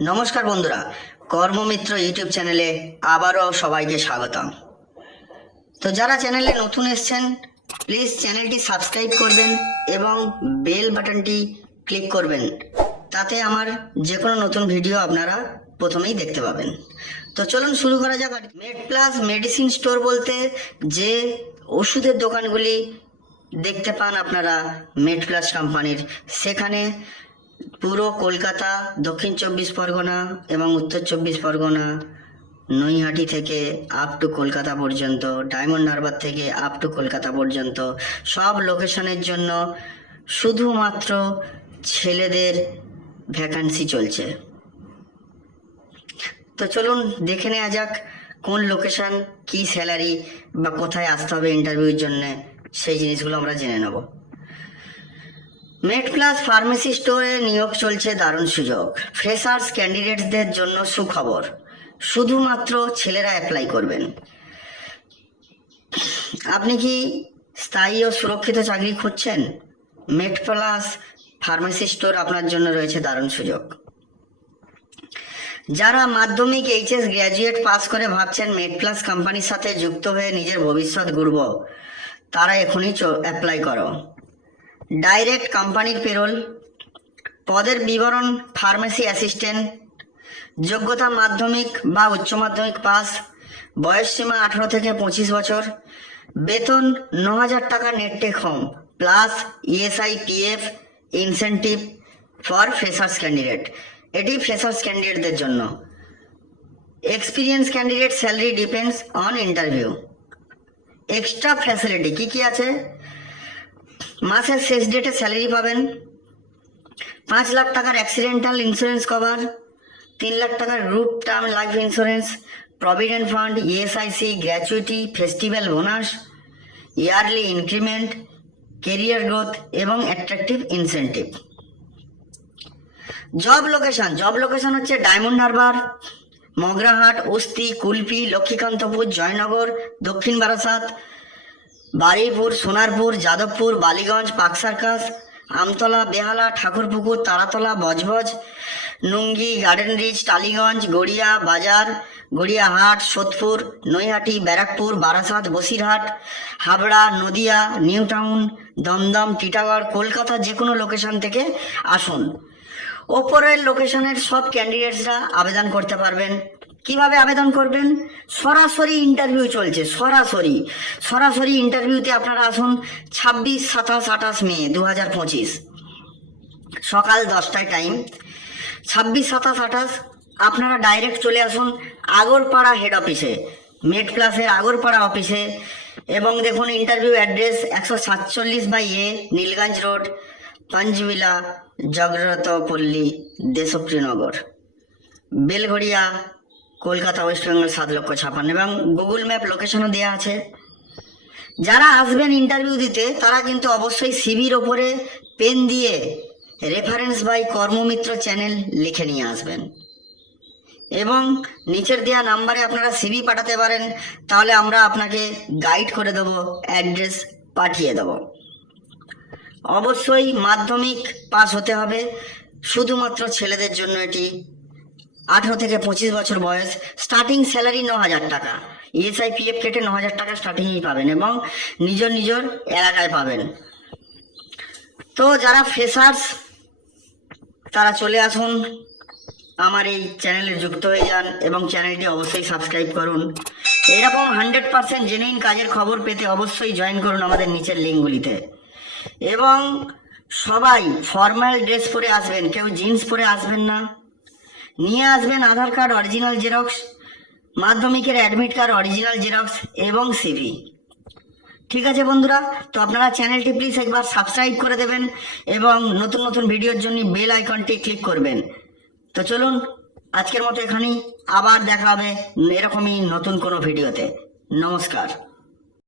নমস্কার বন্ধুরা, কর্মমিত্র ইউটিউব চ্যানেলে আবারও সবাইকে স্বাগতম। তো যারা চ্যানেলে নতুন এসছেন প্লিজ চ্যানেলটি সাবস্ক্রাইব করবেন এবং বেল বাটনটি ক্লিক করবেন। তাতে আমার যে কোনো নতুন ভিডিও আপনারা প্রথমেই দেখতে পাবেন। তো চলুন শুরু করা যাক। মেড প্লাস মেডিসিন স্টোর বলতে যে ওষুধের দোকানগুলি দেখতে পান আপনারা মেড প্লাস কোম্পানির সেখানে পুরো কলকাতা, দক্ষিণ চব্বিশ পরগনা এবং উত্তর চব্বিশ পরগনা, নৈহাটি থেকে আপ টু কলকাতা পর্যন্ত ডায়মন্ড হারবার থেকে আপ টু কলকাতা পর্যন্ত, সব লোকেশনের জন্য শুধুমাত্র ছেলেদের ভ্যাকান্সি চলছে। তো চলুন দেখে নেওয়া যাক কোন লোকেশন কি স্যালারি বা কোথায় আসতে হবে ইন্টারভিউর জন্য, সেই জিনিসগুলো আমরা জেনে নেব। মেড প্লাস ফার্মেসি স্টোরে নিয়োগ চলছে দারুণ সুযোগ। ফ্রেশার্স ক্যান্ডিডেটসদের জন্য সুখবর। শুধুমাত্র ছেলেরা অ্যাপ্লাই করবেন। আপনি কি স্থায়ী ও সুরক্ষিত চাকরি খুঁজছেন? মেড প্লাস ফার্মেসি স্টোর আপনার জন্য রয়েছে দারুণ সুযোগ। যারা মাধ্যমিক এইচএস গ্র্যাজুয়েট পাস করে ভাবছেন মেড প্লাস কোম্পানির সাথে যুক্ত হয়ে নিজের ভবিষ্যৎ গড়ব, তারা এখনই অ্যাপ্লাই করো। ডাইরেক্ট কোম্পানির পেরোল, পদের বিবরণ, ফার্মেসি অ্যাসিস্ট্যান্ট, যোগ্যতা মাধ্যমিক বা উচ্চ মাধ্যমিক পাস, বয়স সীমা আঠারো থেকে পঁচিশ বছর, বেতন ন হাজার টাকা net home plus ESI PF incentive for freshers candidate এটি ফ্রেশার্স ক্যান্ডিডেটদের জন্য। Experience candidate salary depends on interview extra facility কি কি আছে? মাসের শেষ ডেটে স্যালারি পাবেন। পাঁচ লাখ টাকার অ্যাক্সিডেন্টাল ইন্স্যুরেন্স কভার তিন লাখ টাকার group term life insurance provident fund ESIC gratuity festival bonus yearly increment career growth এবং attractive incentive job location job location হচ্ছে ডায়মন্ড হারবার মগরাহাট উস্তি কুলপি লক্ষ্মীকান্তপুর জয়নগর দক্ষিণ বারাসাত বারুইপুর সোনারপুর, যাদবপুর, বালিগঞ্জ পাকসার্কাস আমতলা, বেহালা, ঠাকুরপুকুর, তারাতলা, বজবজ নুঙ্গি গার্ডেন রিচ, টালিগঞ্জ, গড়িয়া বাজার, গড়িয়াহাট, সোদপুর, নৈহাটি, ব্যারাকপুর, বারাসাত, বসিরহাট, হাবড়া, নদিয়া নিউ টাউন দমদম, টিটাগড়, কলকাতা যে কোনো লোকেশন থেকে আসুন। ওপরের লোকেশনের সব ক্যান্ডিডেটসরা আবেদন করতে পারবেন। কীভাবে আবেদন করবেন? সরাসরি ইন্টারভিউ চলছে, সরাসরি। সরাসরি ইন্টারভিউতে আপনারা আসুন ছাব্বিশ, সাতাশ, আঠাশ মে দু হাজার পঁচিশ। সকাল দশটায় টাইম ছাব্বিশ, সাতাশ, আঠাশ, আপনারা ডাইরেক্ট চলে আসুন আগরপাড়া হেড অফিসে মেড প্লাসের আগরপাড়া অফিসে এবং দেখুন ইন্টারভিউ অ্যাড্রেস একশো সাতচল্লিশ বাই এ নীলগঞ্জ রোড পাঞ্জবিলা জগরতপল্লী, দেশপ্রিয়নগর। বেলঘড়িয়া কলকাতা ওয়েস্ট বেঙ্গল সাত লক্ষ ছাপান্ন এবং গুগল ম্যাপ লোকেশনও দেওয়া আছে। যারা আসবেন ইন্টারভিউ দিতে, তারা কিন্তু অবশ্যই সিভির ওপরে পেন দিয়ে রেফারেন্স বাই কর্মমিত্র চ্যানেল লিখে নিয়ে আসবেন। এবং নিচের দেওয়া নাম্বারে আপনারা সিভি পাঠাতে পারেন, তাহলে আমরা আপনাকে গাইড করে দেব অ্যাড্রেস পাঠিয়ে দেব। অবশ্যই মাধ্যমিক পাস হতে হবে, শুধুমাত্র ছেলেদের জন্য এটি আঠেরো থেকে পঁচিশ বছর বয়স স্টার্টিং স্যালারি ন হাজার টাকা। ইএসআই পিএফ কেটে ন হাজার টাকা স্টার্টিংয়েই পাবেন এবং নিজের নিজের এলাকায় পাবেন। তো যারা ফ্রেশার্স তারা চলে আসুন, আমার এই চ্যানেলে যুক্ত হয়ে যান এবং চ্যানেলটি অবশ্যই সাবস্ক্রাইব করুন। এরকম হান্ড্রেড পার্সেন্ট জেনুইন কাজের খবর পেতে অবশ্যই জয়েন করুন আমাদের নিচের লিঙ্কগুলিতে এবং সবাই ফর্মাল ড্রেস পরে আসবেন, কেউ জিন্স পরে আসবেন না। নিয়ে আসবেন আধার কার্ড, অরিজিনাল জেরক্স, মাধ্যমিকের অ্যাডমিট কার্ড, অরিজিনাল জেরক্স এবং সিভি। ঠিক আছে বন্ধুরা, তো আপনারা চ্যানেলটি প্লিজ একবার সাবস্ক্রাইব করে দেবেন এবং নতুন নতুন ভিডিওর জন্য বেল আইকনটি ক্লিক করবেন। তো চলুন, আজকের মতো এখানেই আবার দেখা হবে এরকমই নতুন কোনো ভিডিওতে। নমস্কার।